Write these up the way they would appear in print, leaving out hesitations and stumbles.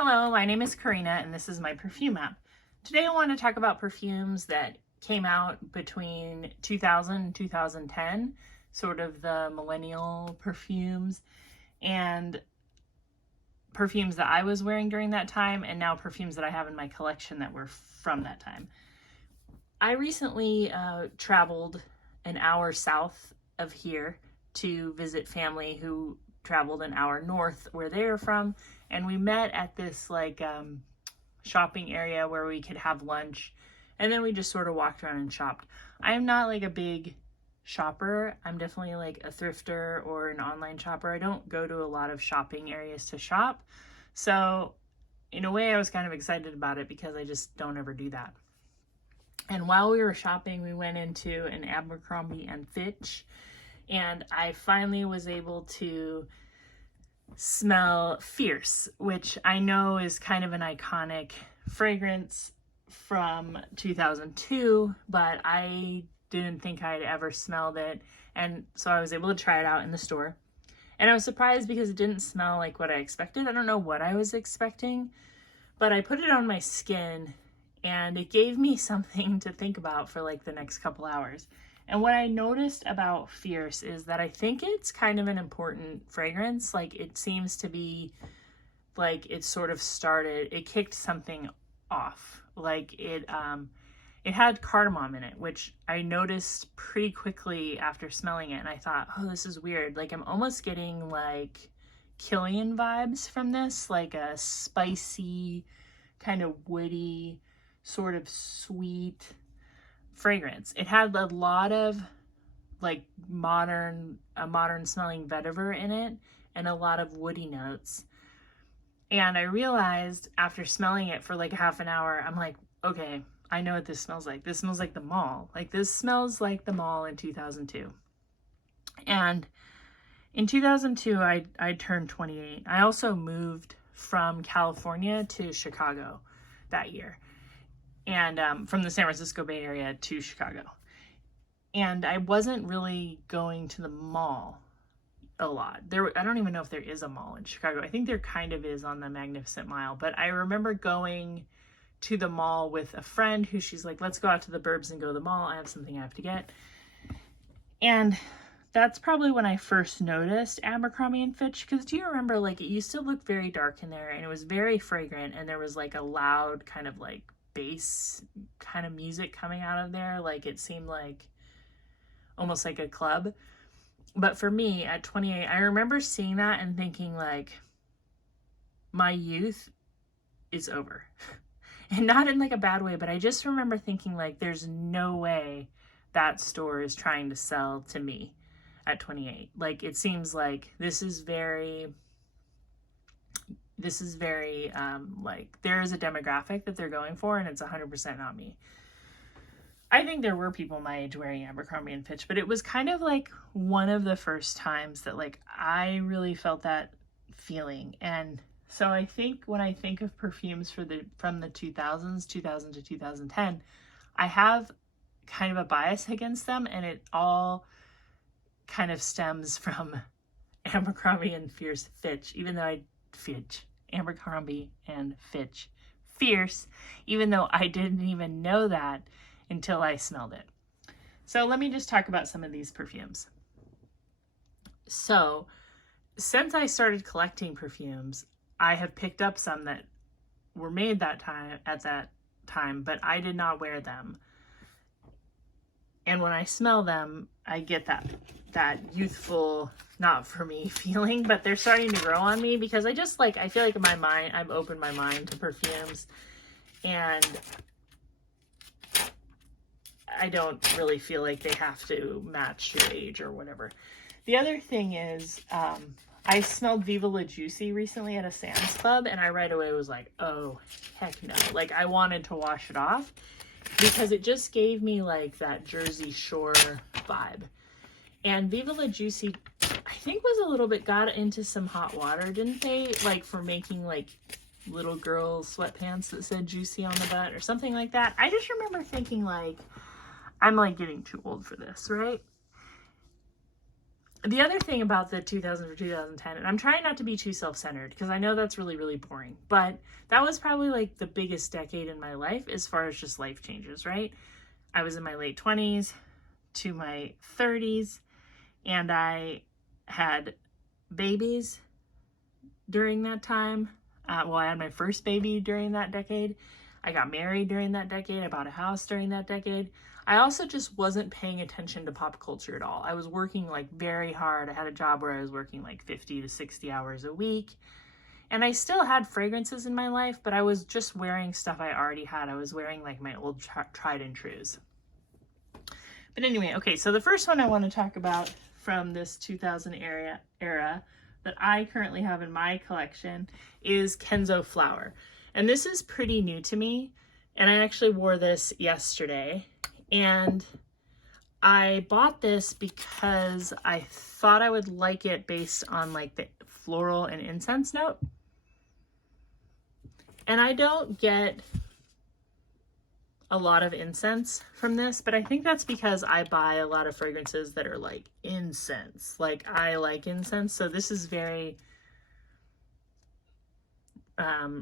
Hello, my name is Karina and this is my perfume app. Today I want to talk about perfumes that came out between 2000 and 2010, sort of the millennial perfumes, and perfumes that I was wearing during that time, and now perfumes that I have in my collection that were from that time. I recently traveled an hour south of here to visit family who traveled an hour north where they are from, and we met at this shopping area where we could have lunch, and then we just sort of walked around and shopped. I am not like a big shopper. I'm definitely like a thrifter or an online shopper. I don't go to a lot of shopping areas to shop, so in a way I was kind of excited about it because I just don't ever do that. And while we were shopping, we went into an Abercrombie and Fitch, and I finally was able to smell Fierce, which I know is kind of an iconic fragrance from 2002, but I didn't think I'd ever smelled it, and so I was able to try it out in the store. And I was surprised because it didn't smell like what I expected. I don't know what I was expecting, but I put it on my skin and it gave me something to think about for like the next couple hours. And what I noticed about Fierce is that I think it's kind of an important fragrance. Like, it seems to be like it sort of started, it kicked something off. Like it had cardamom in it, which I noticed pretty quickly after smelling it. And I thought, oh, this is weird. Like, I'm almost getting like Killian vibes from this, like a spicy, kind of woody, sort of sweet fragrance. It had a lot of like modern smelling vetiver in it and a lot of woody notes. And I realized after smelling it for like half an hour, I'm like, okay, I know what this smells like. This smells like the mall. Like, this smells like the mall in 2002. And in 2002, I turned 28. I also moved from California to Chicago that year. And from the San Francisco Bay Area to Chicago. And I wasn't really going to the mall a lot. I don't even know if there is a mall in Chicago. I think there kind of is on the Magnificent Mile. But I remember going to the mall with a friend who she's like, let's go out to the Burbs and go to the mall. I have something I have to get. And that's probably when I first noticed Abercrombie and Fitch. Because do you remember, like, it used to look very dark in there and it was very fragrant, and there was like a loud kind of like bass kind of music coming out of there. Like, it seemed like almost like a club. But for me at 28, I remember seeing that and thinking like, my youth is over. And not in like a bad way, but I just remember thinking like, there's no way that store is trying to sell to me at 28. Like, it seems like this is very like, there is a demographic that they're going for, and it's 100% not me. I think there were people my age wearing Abercrombie and Fitch, but it was kind of like one of the first times that like I really felt that feeling. And so I think when I think of perfumes from the 2000s, 2000 to 2010, I have kind of a bias against them, and it all kind of stems from Abercrombie and Fitch, even though Abercrombie and Fitch Fierce, even though I didn't even know that until I smelled it. So let me just talk about some of these perfumes. So since I started collecting perfumes, I have picked up some that were made at that time, but I did not wear them. And when I smell them, I get that youthful, not for me feeling, but they're starting to grow on me because I feel like in my mind, I've opened my mind to perfumes, and I don't really feel like they have to match your age or whatever. The other thing is, I smelled Viva La Juicy recently at a Sam's Club, and I right away was like, oh, heck no. Like, I wanted to wash it off because it just gave me like that Jersey Shore vibe. And Viva La Juicy, I think, was a little bit, got into some hot water, didn't they? Like, for making like little girl sweatpants that said juicy on the butt or something like that. I just remember thinking like, I'm like getting too old for this, right? The other thing about the 2000 for 2010, and I'm trying not to be too self-centered because I know that's really, really boring, but that was probably like the biggest decade in my life as far as just life changes, right? I was in my late 20s to my 30s, and I had babies during that time. Well, I had my first baby during that decade. I got married during that decade. I bought a house during that decade. I also just wasn't paying attention to pop culture at all. I was working like very hard. I had a job where I was working like 50 to 60 hours a week. And I still had fragrances in my life, but I was just wearing stuff I already had. I was wearing like my old tried and trues. But anyway, okay, so the first one I want to talk about from this 2000 era that I currently have in my collection is Kenzo Flower. And this is pretty new to me. And I actually wore this yesterday. And I bought this because I thought I would like it based on like the floral and incense note. And I don't get a lot of incense from this, but I think that's because I buy a lot of fragrances that are like incense. Like I like incense, so this is very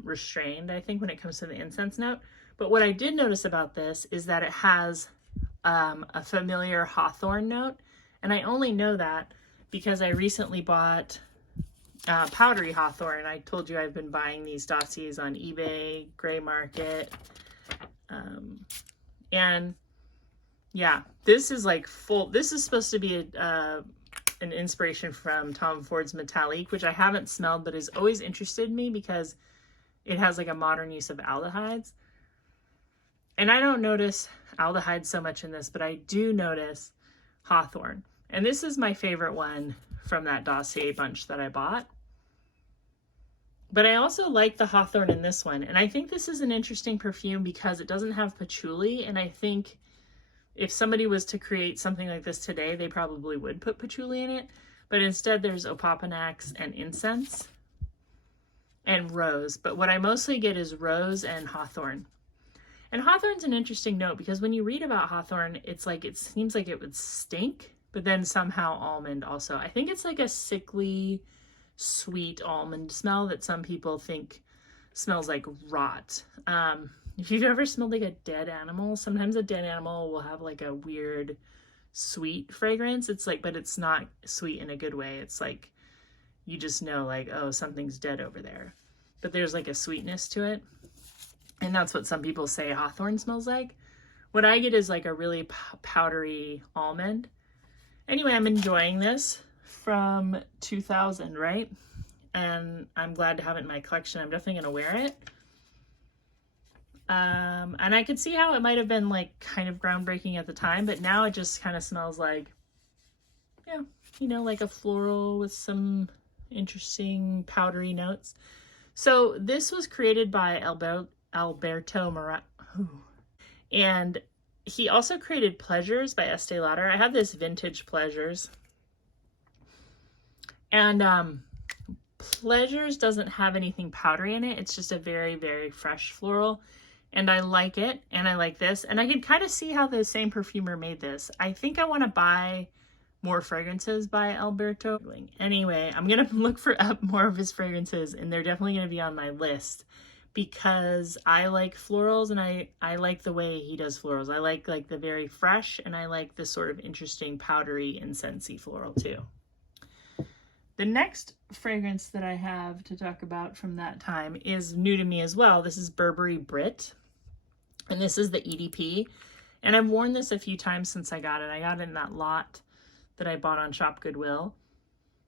restrained, I think, when it comes to the incense note. But what I did notice about this is that it has a familiar hawthorn note, and I only know that because I recently bought powdery hawthorn. I told you I've been buying these dossiers on eBay, gray market, and yeah, this is like full. This is supposed to be an inspiration from Tom Ford's Metallique, which I haven't smelled, but has always interested me because it has like a modern use of aldehydes. And I don't notice aldehydes so much in this, but I do notice hawthorn. And this is my favorite one from that dossier bunch that I bought. But I also like the hawthorn in this one. And I think this is an interesting perfume because it doesn't have patchouli. And I think if somebody was to create something like this today, they probably would put patchouli in it. But instead there's opopanax and incense and rose. But what I mostly get is rose and hawthorn. And hawthorn's an interesting note because when you read about hawthorn, it's like, it seems like it would stink, but then somehow almond also. I think it's like a sickly, sweet almond smell that some people think smells like rot. If you've ever smelled like a dead animal, sometimes a dead animal will have like a weird sweet fragrance. It's like, but it's not sweet in a good way. It's like, you just know like, oh, something's dead over there. But there's like a sweetness to it. And that's what some people say hawthorn smells like. What I get is like a really powdery almond. Anyway, I'm enjoying this from 2000, right? And I'm glad to have it in my collection. I'm definitely gonna wear it. And I could see how it might have been like kind of groundbreaking at the time, but now it just kind of smells like, yeah, you know, like a floral with some interesting powdery notes. So this was created by Alberto Morat, and he also created Pleasures by Estée Lauder. I have this vintage Pleasures, and Pleasures doesn't have anything powdery in it. It's just a very, very fresh floral, and I like it, and I like this, and I can kind of see how the same perfumer made this. I think I want to buy more fragrances by Alberto. Anyway, I'm gonna look for up more of his fragrances, and they're definitely gonna be on my list because I like florals, and I like the way he does florals. I like the very fresh, and I like the sort of interesting powdery incensey floral too. The next fragrance that I have to talk about from that time is new to me as well. This is Burberry Brit, and this is the EDP, and I've worn this a few times since I got it. I got it in that lot that I bought on Shop Goodwill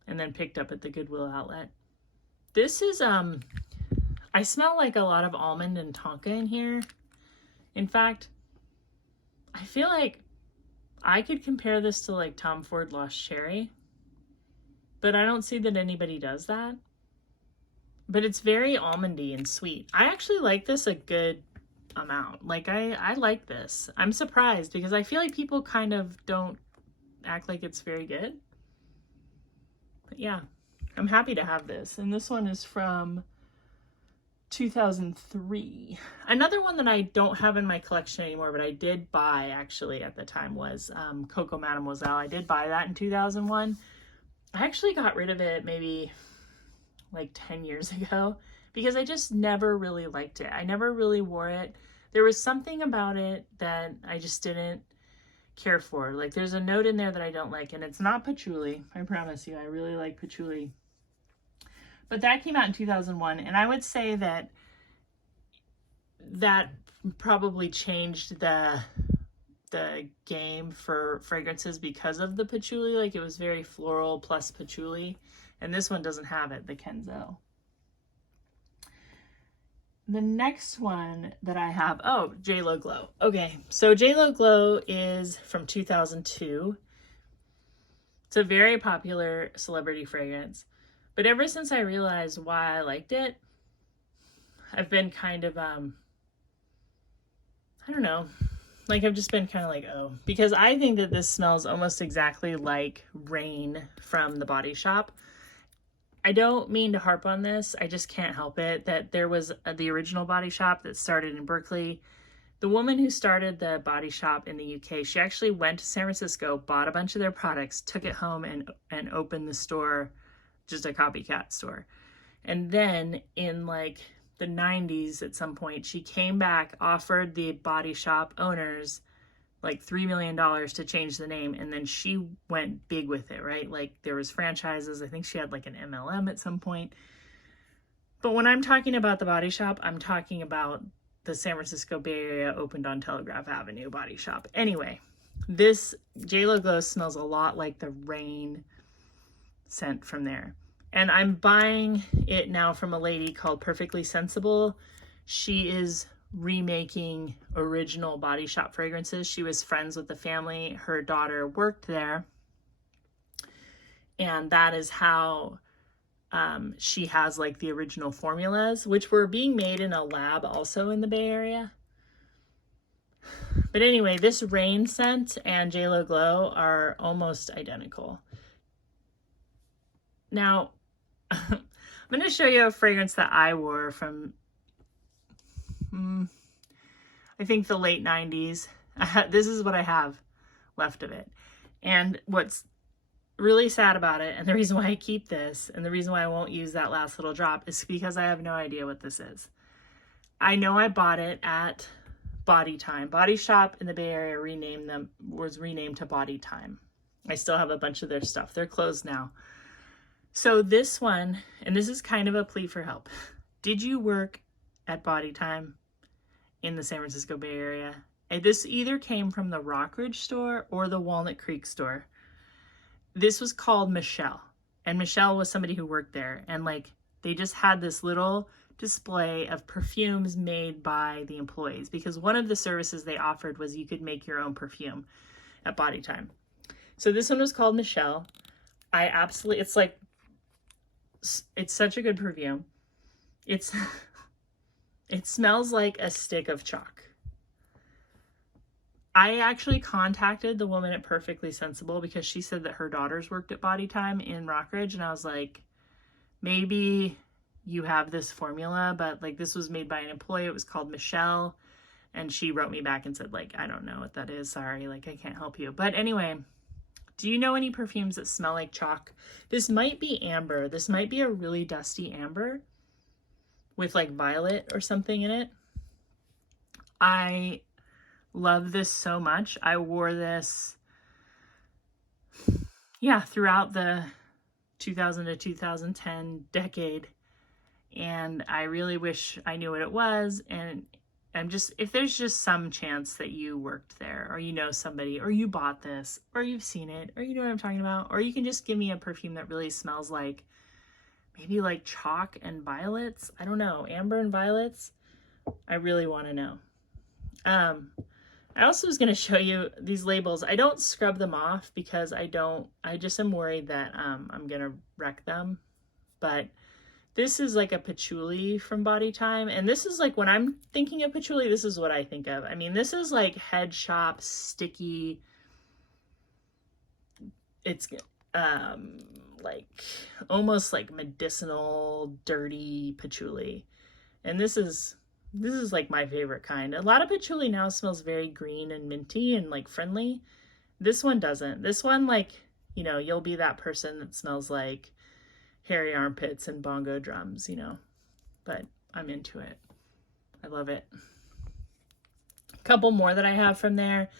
and then picked up at the Goodwill outlet. This is, I smell like a lot of almond and tonka in here. In fact, I feel like I could compare this to like Tom Ford Lost Cherry, but I don't see that anybody does that. But it's very almondy and sweet. I actually like this a good amount. Like I like this. I'm surprised because I feel like people kind of don't act like it's very good. But yeah, I'm happy to have this. And this one is from 2003. Another one that I don't have in my collection anymore, but I did buy actually at the time was Coco Mademoiselle. I did buy that in 2001, I actually got rid of it maybe like 10 years ago because I just never really liked it. I never really wore it. There was something about it that I just didn't care for. Like there's a note in there that I don't like, and it's not patchouli. I promise you, I really like patchouli. But that came out in 2001, and I would say that that probably changed the game for fragrances because of the patchouli. Like it was very floral plus patchouli, and this one doesn't have it, the Kenzo. The next one that I have, oh, Jlo Glow. Okay, so Jlo Glow is from 2002. It's a very popular celebrity fragrance, but ever since I realized why I liked it, I've been kind of, I don't know, like I've just been kind of like, oh, because I think that this smells almost exactly like Rain from the Body Shop. I don't mean to harp on this, I just can't help it, that there was the original Body Shop that started in Berkeley. The woman who started the Body Shop in the UK, she actually went to San Francisco, bought a bunch of their products, took it home and opened the store, just a copycat store. And then in like the 90s at some point, she came back, offered the Body Shop owners like $3 million to change the name, and then she went big with it, right? Like there was franchises. I think she had like an MLM at some point. But when I'm talking about the Body Shop, I'm talking about the San Francisco Bay Area opened on Telegraph Avenue Body Shop. Anyway, this Jlo Glow smells a lot like the Rain scent from there. And I'm buying it now from a lady called Perfectly Sensible. She is remaking original Body Shop fragrances. She was friends with the family. Her daughter worked there. And that is how she has like the original formulas, which were being made in a lab also in the Bay Area. But anyway, this Rain scent and Jlo Glow are almost identical. Now, I'm going to show you a fragrance that I wore from I think the late 90s. This is what I have left of it. And what's really sad about it, and the reason why I keep this, and the reason why I won't use that last little drop, is because I have no idea what this is. I know I bought it at Bodytime. Body Shop in the Bay Area was renamed to Bodytime. I still have a bunch of their stuff. They're closed now. So this one, and this is kind of a plea for help. Did you work at Bodytime in the San Francisco Bay Area? And this either came from the Rockridge store or the Walnut Creek store. This was called Michelle, and Michelle was somebody who worked there, and like they just had this little display of perfumes made by the employees, because one of the services they offered was you could make your own perfume at Bodytime. So this one was called Michelle. It's such a good perfume. It smells like a stick of chalk. I actually contacted the woman at Perfectly Sensible because she said that her daughters worked at Bodytime in Rockridge, and I was like, maybe you have this formula, but like this was made by an employee. It was called Michelle, and she wrote me back and said like, I don't know what that is. Sorry, like I can't help you. But anyway, do you know any perfumes that smell like chalk? This might be amber. This might be a really dusty amber with like violet or something in it. I love this so much. I wore this, throughout the 2000 to 2010 decade, and I really wish I knew what it was. And I'm just, if there's just some chance that you worked there, or you know somebody, or you bought this, or you've seen it, or you know what I'm talking about, or you can just give me a perfume that really smells like maybe like chalk and violets. I don't know, amber and violets. I really want to know. I also was going to show you these labels. I don't scrub them off because I just am worried that I'm going to wreck them. But this is like a patchouli from Bodytime. And this is like, when I'm thinking of patchouli, this is what I think of. I mean, this is like head shop, sticky. It's like almost like medicinal, dirty patchouli. And this is like my favorite kind. A lot of patchouli now smells very green and minty and like friendly. This one doesn't. This one, like, you know, you'll be that person that smells like hairy armpits and bongo drums, you know, but I'm into it. I love it. A couple more that I have from there.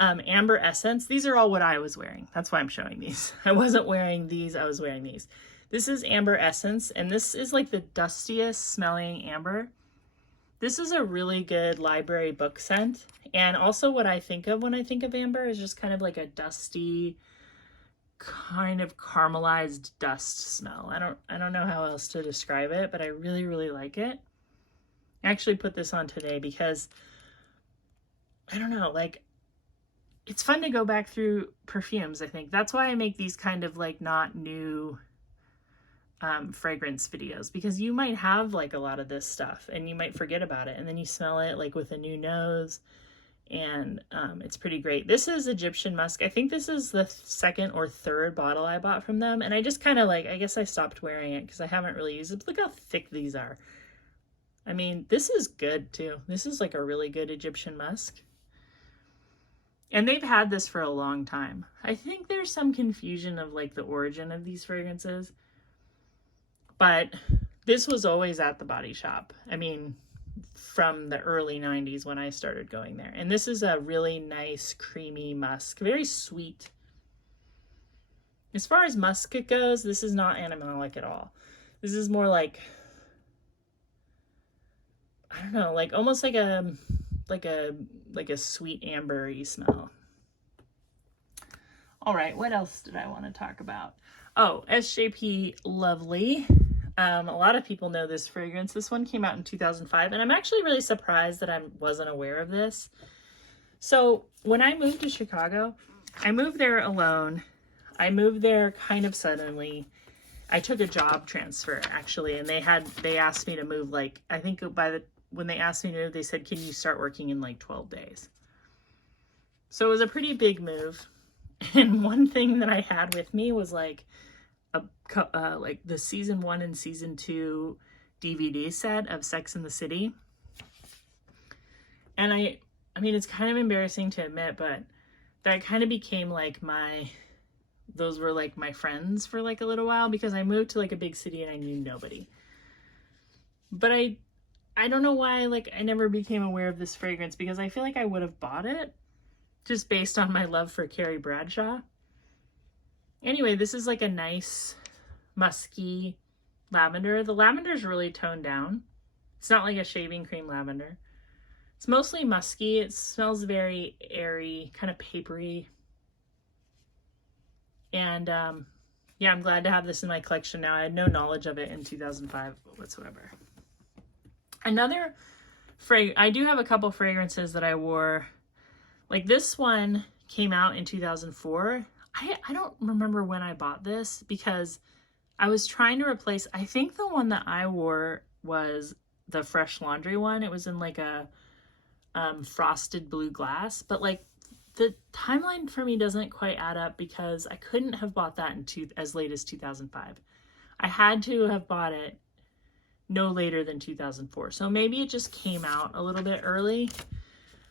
Amber Essence. These are all what I was wearing. That's why I'm showing these. I wasn't wearing these. I was wearing these. This is Amber Essence, and this is like the dustiest smelling amber. This is a really good library book scent. And also what I think of when I think of amber is just kind of like a dusty, kind of caramelized dust smell. I don't know how else to describe it, but I really, really like it. I actually put this on today because, I don't know, like, it's fun to go back through perfumes, I think. That's why I make these kind of like not new fragrance videos, because you might have like a lot of this stuff and you might forget about it, and then you smell it like with a new nose, and it's pretty great. This is Egyptian Musk. I think this is the second or third bottle I bought from them, and I just kind of like, I guess I stopped wearing it because I haven't really used it. Look how thick these are. I mean, this is good too. This is like a really good Egyptian Musk. And they've had this for a long time. I think there's some confusion of like the origin of these fragrances, but this was always at the Body Shop. I mean, from the early 90s when I started going there. And this is a really nice creamy musk, very sweet. As far as musk goes, this is not animalic at all. This is more like, I don't know, like almost like a sweet ambery smell. All right, what else did I want to talk about? Oh, SJP Lovely. A lot of people know this fragrance. This one came out in 2005, and I'm actually really surprised that I wasn't aware of this. So when I moved to Chicago, I moved there alone. I moved there kind of suddenly. I took a job transfer actually, and they asked me to move, like, I think when they asked me to move, they said, can you start working in like 12 days? So it was a pretty big move. And one thing that I had with me was like like the season 1 and season 2 DVD set of Sex and the City. And I mean, it's kind of embarrassing to admit, but that kind of became like those were like my friends for like a little while, because I moved to like a big city and I knew nobody. But I don't know why, like, I never became aware of this fragrance, because I feel like I would have bought it just based on my love for Carrie Bradshaw. Anyway, this is like a nice musky lavender. The lavender is really toned down. It's not like a shaving cream lavender. It's mostly musky. It smells very airy, kind of papery. And yeah, I'm glad to have this in my collection now. I had no knowledge of it in 2005 whatsoever. Another I do have a couple fragrances that I wore. Like this one came out in 2004. I don't remember when I bought this, because I was trying to replace, I think the one that I wore was the Fresh Laundry one. It was in like a frosted blue glass, but like the timeline for me doesn't quite add up, because I couldn't have bought that as late as 2005. I had to have bought it no later than 2004. So maybe it just came out a little bit early.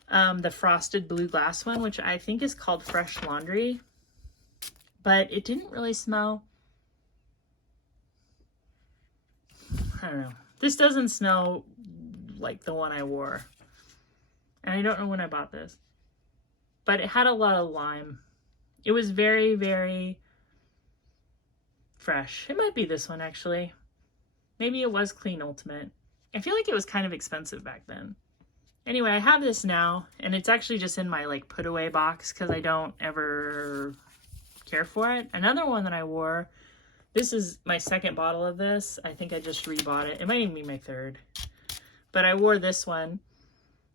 The frosted blue glass one, which I think is called Fresh Laundry, but it didn't really smell, I don't know. This doesn't smell like the one I wore. And I don't know when I bought this, but it had a lot of lime. It was very, very fresh. It might be this one actually. Maybe it was Clean Ultimate. I feel like it was kind of expensive back then. Anyway, I have this now, and it's actually just in my like put away box because I don't ever care for it. Another one that I wore, this is my second bottle of this. I think I just rebought it. It might even be my third. But I wore this one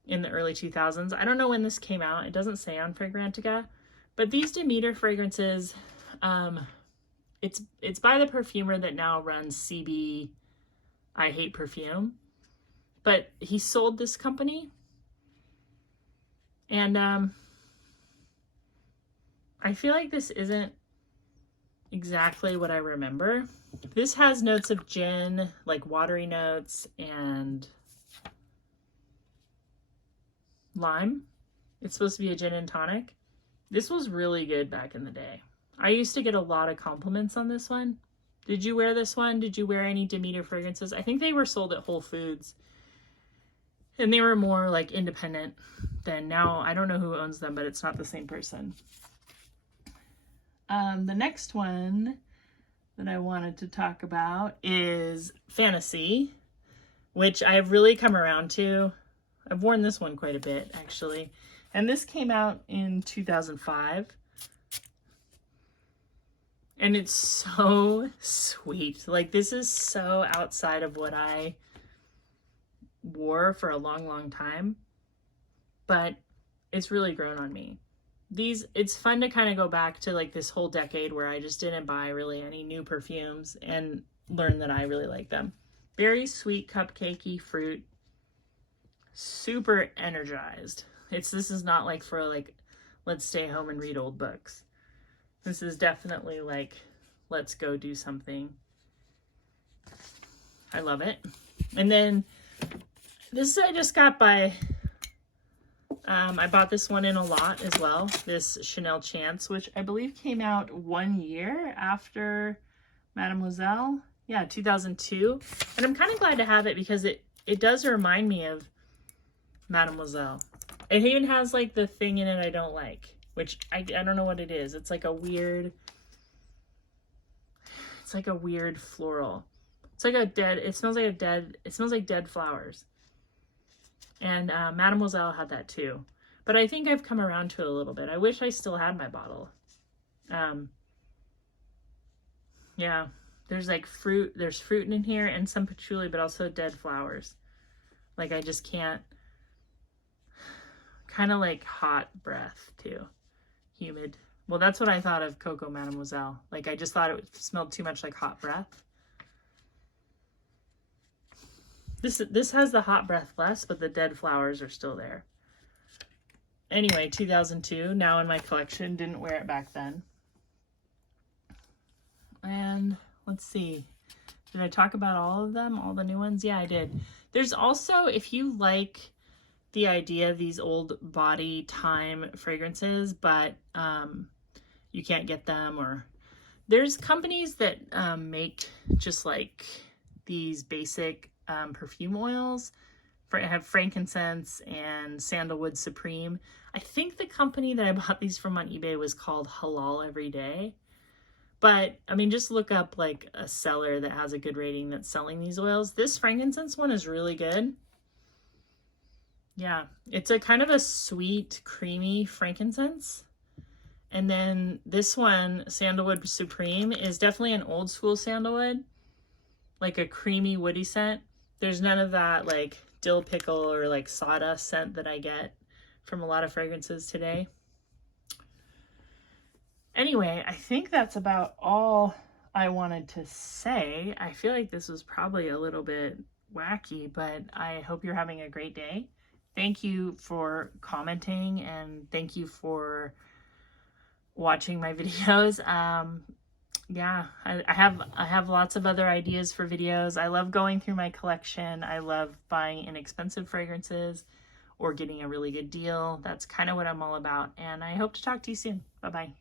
in the early 2000s. I don't know when this came out. It doesn't say on Fragrantica. But these Demeter fragrances, it's by the perfumer that now runs CB I Hate Perfume. But he sold this company. And I feel like this isn't exactly what I remember. This has notes of gin, like watery notes, and lime. It's supposed to be a gin and tonic. This was really good back in the day. I used to get a lot of compliments on this one. Did you wear this one? Did you wear any Demeter fragrances? I think they were sold at Whole Foods. And they were more like independent than now. I don't know who owns them, but it's not the same person. The next one that I wanted to talk about is Fantasy, which I've really come around to. I've worn this one quite a bit, actually. And this came out in 2005. And it's so sweet. Like, this is so outside of what I wore for a long, long time. But it's really grown on me. It's fun to kind of go back to like this whole decade where I just didn't buy really any new perfumes and learn that I really like them. Very sweet, cupcakey fruit. Super energized. This is not like for like, let's stay home and read old books. This is definitely like, let's go do something. I love it. And then this I just got by, I bought this one in a lot as well. This Chanel Chance, which I believe came out 1 year after Mademoiselle. Yeah, 2002. And I'm kind of glad to have it because it does remind me of Mademoiselle. It even has like the thing in it I don't like, which I don't know what it is. It's like a weird, floral. It's like it smells like dead flowers. And Mademoiselle had that too. But I think I've come around to it a little bit. I wish I still had my bottle. Yeah, there's like fruit in here and some patchouli, but also dead flowers. Like I just can't, kind of like hot breath too. Humid. Well, that's what I thought of Coco Mademoiselle. Like I just thought it smelled too much like hot breath. This has the hot breath less, but the dead flowers are still there. Anyway, 2002, now in my collection. Didn't wear it back then. And let's see. Did I talk about all of them? All the new ones? Yeah, I did. There's also, if you like the idea of these old Bodytime fragrances, but you can't get them, or there's companies that make just like these basic perfume oils. I have Frankincense and Sandalwood Supreme. I think the company that I bought these from on eBay was called Halal Every Day. But I mean, just look up like a seller that has a good rating that's selling these oils. This frankincense one is really good. Yeah, it's a kind of a sweet, creamy frankincense. And then this one, Sandalwood Supreme, is definitely an old school sandalwood, like a creamy woody scent. There's none of that like dill pickle or like sawdust scent that I get from a lot of fragrances today. Anyway, I think that's about all I wanted to say. I feel like this was probably a little bit wacky, but I hope you're having a great day. Thank you for commenting and thank you for watching my videos. Yeah, I have lots of other ideas for videos. I love going through my collection. I love buying inexpensive fragrances or getting a really good deal. That's kind of what I'm all about. And I hope to talk to you soon. Bye-bye.